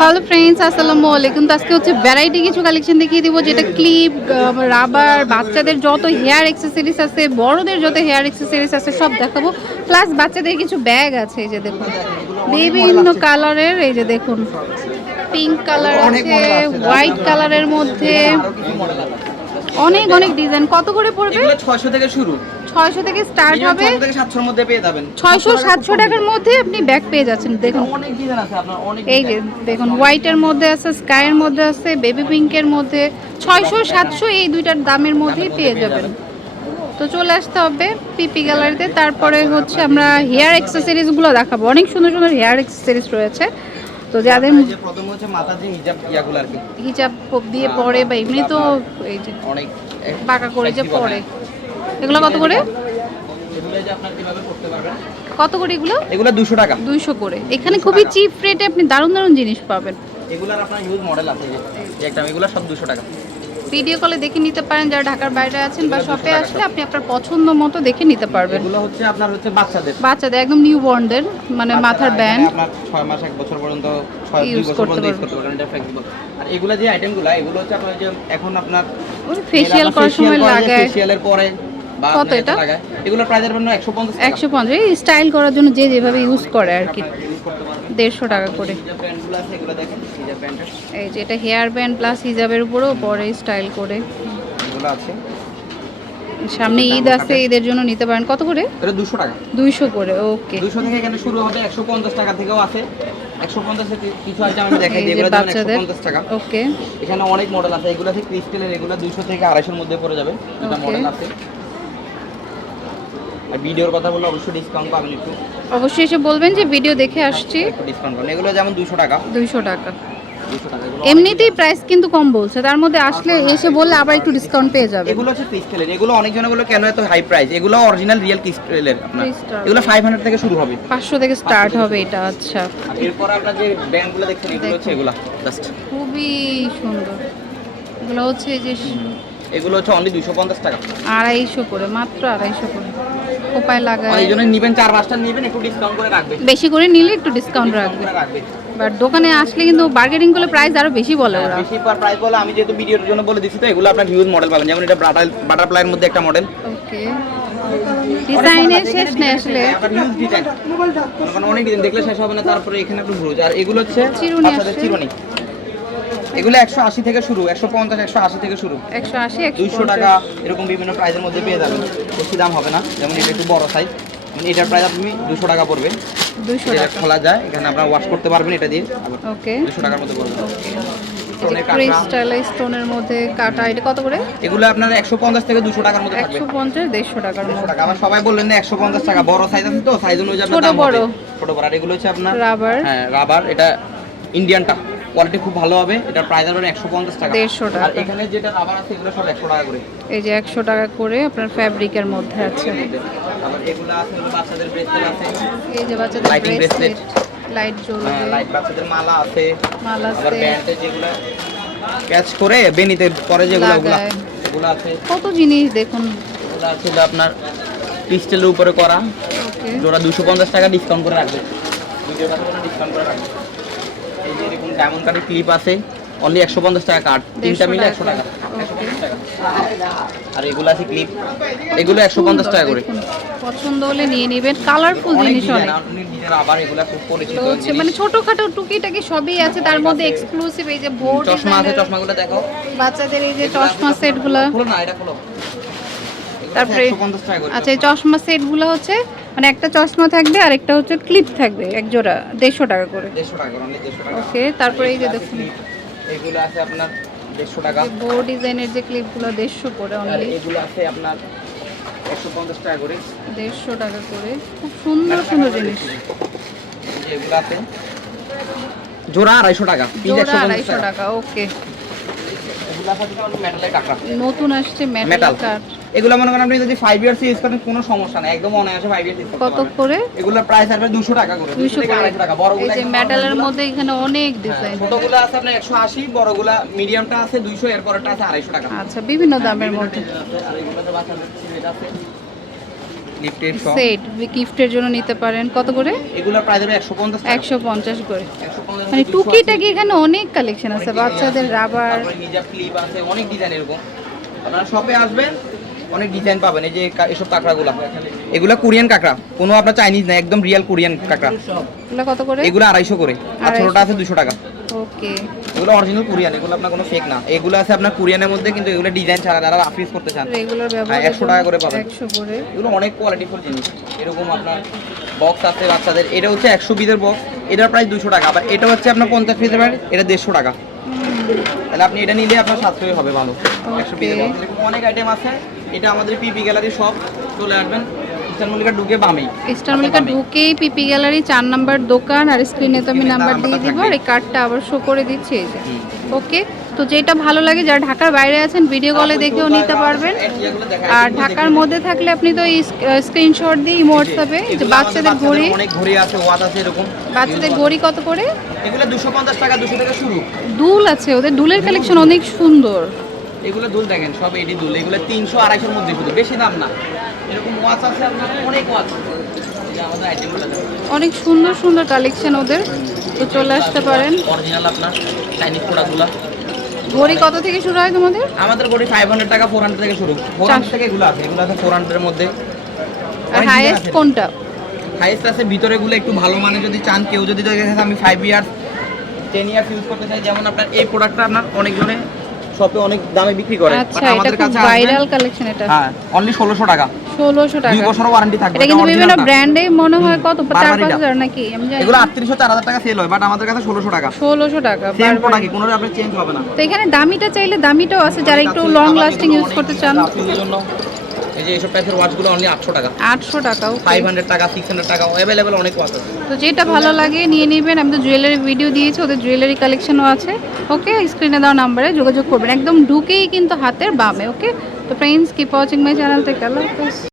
Hello friends আসসালামু আলাইকুম। তো আজকে হচ্ছে ভ্যারাইটি কিছু কালেকশন দেখিয়ে দিব যেটা ক্লিপ রাবার বাচ্চাদের যত হেয়ার অ্যাক্সেসরিজ আছে বড়দের যত হেয়ার অ্যাক্সেসরিজ আছে সব দেখাবো। প্লাস বাচ্চাদের কিছু ব্যাগ আছে এই যে দেখুন। বিভিন্ন কালারের এই যে দেখুন। পিঙ্ক কালার আছে হোয়াইট কালারের মধ্যে। অনেক অনেক ডিজাইন কত করে পড়বে? 600 থেকে শুরু। ছয়শো থেকে স্টার্ট হবে। 600 থেকে 700 এর মধ্যে পেয়ে যাবেন। ছয়শো সাতশো টাকার মধ্যে আপনি ব্যাগ পেয়ে যাচ্ছেন দেখুন। অনেক ডিজাইন আছে আপনার অনেক এই যে দেখুন হোয়াইটের মধ্যে আছে স্কাইয়ের মধ্যে আছে বেবি পিঙ্কের মধ্যে। ছয়শো সাতশো এই দুইটার দামের মধ্যেই পেয়ে যাবেন। তো চলে আসতে হবে পিপি গ্যালারিতে তারপরে হচ্ছে আমরা হেয়ার অ্যাক্সেসরিজগুলো দেখাবো। অনেক সুন্দর সুন্দর হেয়ার অ্যাক্সেসরিজ রয়েছে। তো যাদের প্রথম হচ্ছে হিজাব ইয়াগুলো আর কি। হিজাব দিয়ে পরে বা এমনি তো এই যে অনেক বাঁকা করে যে পরে। এগুলো কত করে? কত করে এগুলো? এগুলো দুশো টাকা। দুইশো করে। এখানে খুবই চিপ রেটে আপনি দারুণ দারুণ জিনিস পাবেন। এগুলোর আপনার মডেল আছে এই যে একটা এগুলো সব 200 টাকা। ভিডিও কলে দেখে নিতে পারেন যারা ঢাকার বাইরে আছেন বা শপে আসলে আপনি আপনার পছন্দ মতো দেখে নিতে পারবেন। এগুলো হচ্ছে আপনার হচ্ছে বাচ্চাদের। বাচ্চাদের একদম নিউ বর্নদের মানে মাথার ব্যান্ড আপনার 6 মাস 1 বছর পর্যন্ত 6 2 বছর পর্যন্ত ইউজ করতে পারবেন এটা ফ্লেক্সিবল আর এগুলো যে আইটেমগুলো এগুলো হচ্ছে আপনার যে এখন আপনার ফেসিয়াল করার সময় লাগায়। ফেসিয়ালের পরে কত এটা? লাগায় এগুলোর প্রাইসের জন্য 150 টাকা। একশো পঞ্চাশ। স্টাইল করার জন্য যে যেভাবে ইউজ করে আর কি। ইউজ করতে পারবেন দেড়শো টাকা করে আছে এগুলো এই যে এটা হেয়ার ব্যান্ড প্লাস হিজাবের উপরেও পরে স্টাইল করে। এগুলো আছে। সামনে ঈদ আছে ঈদের জন্য নিতে পারেন। কত করে? এটা 200 টাকা। দুইশো করে ওকে। 200 থেকে এখানে শুরু হবে 150 টাকা থেকেও আছে। 150 থেকে কিছু আইটেম আমি দেখাই দিই এগুলো 150 টাকা। ওকে। এখানে অনেক মডেল আছে এগুলো আছে ক্রিস্টালের এগুলো 200 থেকে 250 এর মধ্যে পড়ে যাবে। এটা মডেল আছে। আর ভিডিওর কথা বললে অবশ্যই ডিসকাউন্ট পাবেন একটু। অবশ্যই এসে বলবেন যে ভিডিও দেখে আসছি। একটু ডিসকাউন্ট পাবেন। এগুলো যেমন 200 টাকা। দুইশো টাকা। 200 টাকা এমনিতেই প্রাইস কিন্তু কম বলছে। তার মধ্যে আসলে এসে বললে আবার একটু ডিসকাউন্ট পেয়ে যাবে এগুলো হচ্ছে ক্রিস্টালের এগুলো অনেকজন বলে কেন এত হাই প্রাইস এগুলো অরিজিনাল রিয়েল ক্রিস্টালের আপনার। এগুলো 500 থেকে শুরু হবে। পাঁচশো থেকে স্টার্ট হবে এটা আচ্ছা। এরপর আপনারা যে ব্যান্ডগুলো দেখছেন এগুলো হচ্ছে এগুলো জাস্ট খুবই সুন্দর। এগুলো হচ্ছে যে এগুলো হচ্ছে অনলি 250 টাকা। আড়াইশো করে মাত্র আড়াইশো করে। কোপায় লাগায়। এই জন্য নিবেন চার পাঁচটা নিবেন একটু ডিসকাউন্ট করে রাখবে। বেশি করে নিলে একটু ডিসকাউন্ট রাখবে। বাট দোকানে আসলে কিন্তু বার্গেনিং করলে প্রাইস আরও বেশি বলে ওরা। বেশি পার প্রাইস বলে আমি যেহেতু ভিডিওর জন্য বলে দিচ্ছি তো এগুলো আপনার হিউজ মডেল পাবেন। যেমন এটা বাটারফ্লাইয়ের মধ্যে একটা মডেল ওকে ডিজাইনের শেষ নেই আসলে। ডিজাইন মানে অনেক ডিজাইন দেখলে শেষ হবে না তারপরে এখানে একটু ব্রুজ আর এগুলো হচ্ছে চিরুনি চিরুনি। এগুলো একশো আশি থেকে শুরু একশো পঞ্চাশ একশো আশি থেকে শুরু। একশো আশি দুইশো টাকা এরকম বিভিন্ন প্রাইসের মধ্যে পেয়ে যাবেন। বেশি দাম হবে না যেমন এটা একটু বড় সাইজ মানে এটার প্রাইস আপনি দুশো টাকা পড়বে। এটা টাকা। খোলা যায় এখানে আপনারা ওয়াশ করতে পারবেন এটা দিয়ে। ওকে। দুশো টাকার মধ্যে পড়বে। স্টোনের মধ্যে কাটা এটা কত করে? এগুলো আপনার একশো পঞ্চাশ থেকে দুশো টাকার মধ্যে থাকবে। টাকার মধ্যে। টাকা। সবাই বললেন টাকা। বড় সাইজ আছে তো সাইজ অনুযায়ী আপনার দাম হবে। বড়। ছোট বড়। আর এগুলো হচ্ছে আপনার রাবার হ্যাঁ রাবার এটা ইন্ডিয়ানটা কোয়ালিটি খুব ভালো হবে। এটার প্রাইস হবে একশো পঞ্চাশ টাকা। 150 টাকা। আর এখানে যেটা রাবার আছে এগুলো সব একশো টাকা করে। এই যে একশো টাকা করে আপনার ফ্যাব্রিকের মধ্যে আছে। আবার এগুলো আছে হলো বাচ্চাদের ব্রেসলেট আছে। এই যে বাচ্চাদের ব্রেসলেট লাইট জ্বলবে। হ্যাঁ, লাইট বাচ্চাদের মালা আছে। মালা আবার আছে। ব্যান্ডে যেগুলো ক্যাচ করে বেনিতে পরে যেগুলো ওগুলো। ওগুলো আছে। কত জিনিস দেখুন। ওগুলো আছে আপনার ক্রিস্টালের উপরে করা। ওকে জোড়া দুশো পঞ্চাশ টাকা ডিসকাউন্ট করে রাখবে। ভিডিওর কাছে ডিসকাউন্ট করে রাখবে। এই যে এরকম ডায়মন্ড কার্ডের ক্লিপ আছে অনলি একশো পঞ্চাশ টাকা কার্ড তিনটা মিলে একশো টাকা। আর এগুলো আছে ক্লিপ এগুলো একশো পঞ্চাশ টাকা করে। পছন্দ হলে নিয়ে নেবেন কালারফুল জিনিস অনেক। আবার এগুলো খুব পরিচিত হচ্ছে মানে ছোটখাটো টুকিটাকি সবই আছে তার মধ্যে এক্সক্লুসিভ এই যে ভোর চশমা আছে চশমাগুলো দেখো। বাচ্চাদের এই যে চশমা সেটগুলো। খুলো না এটা খুলো। তারপরে আচ্ছা এই চশমা সেটগুলো হচ্ছে মানে একটা চশমা থাকবে আর একটা হচ্ছে ক্লিপ থাকবে এক জোড়া দেড়শো টাকা করে। দেড়শো টাকা অনলি দেড়শো টাকা। ওকে তারপরে এই যে দেখুন। এগুলো আছে আপনার দেড়শো টাকা। বো ডিজাইনের যে ক্লিপগুলো দেড়শো করে অনলি এগুলো আছে আপনার একশো পঞ্চাশ টাকা করে। দেড়শো টাকা করে। খুব সুন্দর সুন্দর জিনিস। এগুলো আছে। জোড়া আড়াইশো টাকা জোড়া আড়াইশো টাকা। ওকে নতুন আসছে মেটাল কাট এগুলো মনে করেন আপনি যদি ফাইভ ইয়ার্স ইউজ করেন কোনো সমস্যা নেই। একদম অনায়াসে ফাইভ ইয়ার্স কত করে? এগুলোর প্রাইস আসবে দুশো টাকা করে দুশো থেকে আড়াইশো টাকা। বড়গুলো এই যে মেটালের মধ্যে এখানে অনেক হ্যাঁ, ডিজাইন ছোটগুলো আছে আপনার একশো আশি বড়গুলা মিডিয়ামটা আছে দুইশো এরপরটা আছে আড়াইশো টাকা। আচ্ছা বিভিন্ন দামের মধ্যে। আর এগুলোতে বাচ্চাদের আছে। লিফটের সেট গিফটের জন্য নিতে পারেন। কত করে? এগুলোর প্রাইস হবে একশো পঞ্চাশ একশো পঞ্চাশ করে। মানে টুকিটাকি এখানে অনেক কালেকশন আছে? বাচ্চাদের রাবার তারপরে হিজাব ক্লিপ আছে অনেক ডিজাইন এরকম। আপনারা শপে আসবেন অনেক ডিজাইন পাবেন এই যে এসব কাঁকড়াগুলো। এগুলো কোরিয়ান কাঁকড়া কোনো আপনার চাইনিজ না একদম রিয়েল কোরিয়ান কাঁকড়া। এগুলো কত করে? এগুলো আড়াইশো করে আর। ছোটটা আছে দুশো টাকা। ওকে। এগুলো অরিজিনাল কোরিয়ান এগুলো আপনার কোনো ফেক না। এগুলো আছে আপনার কোরিয়ানের মধ্যে কিন্তু এগুলো ডিজাইন ছাড়া যারা রাফিজ করতে চান ব্যবহার হ্যাঁ, 100 টাকা করে পাবেন। একশো করে। এগুলো অনেক কোয়ালিটিফুল জিনিস। এরকম আপনার বক্স আছে বাচ্চাদের এটা হচ্ছে একশো পিসের বক্স এটার প্রাইস দুশো টাকা আবার এটা হচ্ছে আপনার পঞ্চাশ পিসের প্রাইস এটা দেড়শো টাকা। তাহলে আপনি এটা নিলে আপনার সাশ্রয় হবে ভালো। একশো পিসের অনেক আইটেম আছে। এটা আমাদের পিপি গ্যালারি সব চলে আসবেন। ইস্টার মল্লিকা ঢুকে বামেই। স্টার মল্লিকা ঢুকেই পিপি গ্যালারি চার নাম্বার দোকান। আর স্ক্রিনে তো আমি নাম্বার দিয়ে দিব। আর এই কার্ডটা আবার শো করে দিচ্ছি এই যে। ওকে তো যেটা ভালো লাগে যারা ঢাকার বাইরে আছেন ভিডিও কলে দেখেও নিতে পারবেন। আর ঢাকার মধ্যে থাকলে আপনি তো স্ক্রিনশট দিয়ে হোয়াটসঅ্যাপে যে বাচ্চাদের ঘড়ি। অনেক ঘড়ি আছে ওয়াচ আছে এরকম। বাচ্চাদের ঘড়ি কত করে? এগুলো দুশো পঞ্চাশ টাকা দুশো টাকা শুরু। দুল আছে ওদের দুলের কালেকশন অনেক সুন্দর। এগুলো দুল দেখেন সব এডি দুল। এগুলো তিনশো আড়াইশোর মধ্যে শুধু বেশি দাম না। এরকম ওয়াচ আছে আপনার অনেক ওয়াচ অনেক সুন্দর সুন্দর কালেকশন ওদের। তো চলে আসতে পারেন। অরিজিনাল আপনার চাইনিজ প্রোডাক্টগুলো ঘড়ি কত থেকে শুরু হয় তোমাদের? আমাদের গড়ি ফাইভ হান্ড্রেড টাকা ফোর হান্ড্রেড থেকে শুরু। ফোর হান্ড্রেড থেকে এগুলো আছে এগুলো আছে ফোর হান্ড্রেডের মধ্যে। আর হাইয়েস্ট কোনটা? হাইয়েস্ট আছে ভিতরে গুলো একটু ভালো মানে যদি চান কেউ যদি দেখে আমি five years ten years use করতে চাই যেমন আপনার এই প্রোডাক্টটা আপনার অনেকজনে শপে অনেক দামে বিক্রি করে। আচ্ছা এটা খুব ভাইরাল কালেকশন এটা। হ্যাঁ অনলি ষোলোশো টাকা। ষোলোশো দুই টাকা। বছর ওয়ারেন্টি থাকবে এটা কিন্তু বিভিন্ন ব্র্যান্ডে মনে হয় কত চার পাঁচ হাজার নাকি আমি জানি এগুলো আটত্রিশশো চার হাজার টাকা সেল হয় বাট আমাদের কাছে ষোলোশো টাকা। ষোলোশো টাকা সেম প্রোডাক্ট কোনো আপনার চেঞ্জ হবে না। তো এখানে দামিটা চাইলে দামিটাও আছে যারা একটু লং লাস্টিং ইউজ করতে চান। জন্য। এই যে এইসব টাইপের ওয়াচগুলো অনলি আটশো টাকা। অনেক ওয়াচ আছে। তো যেটা ভালো লাগে নিয়ে নেবেন আমি তো জুয়েলারি ভিডিও দিয়েছি ওদের জুয়েলারি কালেকশনও আছে ওকে স্ক্রিনে দেওয়া নাম্বারে যোগাযোগ করবেন একদম ঢুকেই কিন্তু হাতের বামে ওকে তো friends keep watching my channel থেকে আল্লাহ